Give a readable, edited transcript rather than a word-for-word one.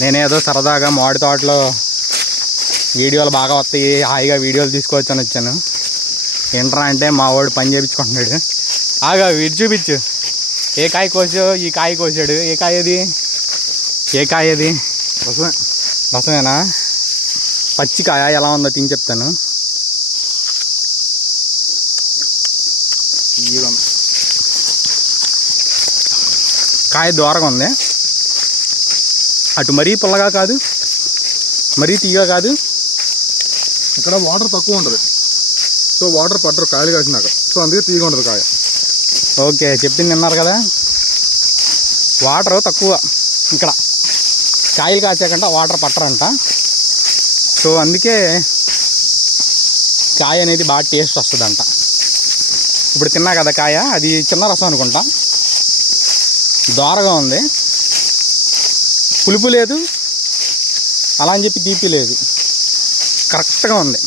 నేనేదో సరదాగా మామిడి తోటలో వీడియోలు బాగా వస్తాయి, హాయిగా వీడియోలు తీసుకొచ్చాను వచ్చాను. ఏంట్రా అంటే మా వాడు పని చేయించుకుంటున్నాడు. ఆగా వీడు చూపించు, ఏ కాయ కోసావు? ఈ కాయ కోసాడు. ఏ కాయ అది? ఏ కాయ అది? రసమే. రసమేనా? పచ్చికాయ ఎలా ఉందో తిని చెప్తాను. కాయ దూరంగా ఉంది. అటు మరీ పుల్లగా కాదు, మరీ తీయగా కాదు. ఇక్కడ వాటర్ తక్కువ ఉంటుంది, సో వాటర్ పట్టరు కాయలు కాసినాక, సో అందుకే తీయగా ఉంటుంది కాయ. ఓకే, చెప్పింది విన్నారు కదా. వాటర్ తక్కువ ఇక్కడ, కాయలు కాచాకంట వాటర్ పట్టరంట. సో అందుకే కాయ అనేది బాగా టేస్ట్ వస్తుందంట. ఇప్పుడు తిన్నా కదా కాయ, అది చిన్న రసం అనుకుంటా. దోరగా ఉంది, పులుపు లేదు, అలా అని చెప్పి తీపి లేదు, కరెక్ట్గా ఉంది.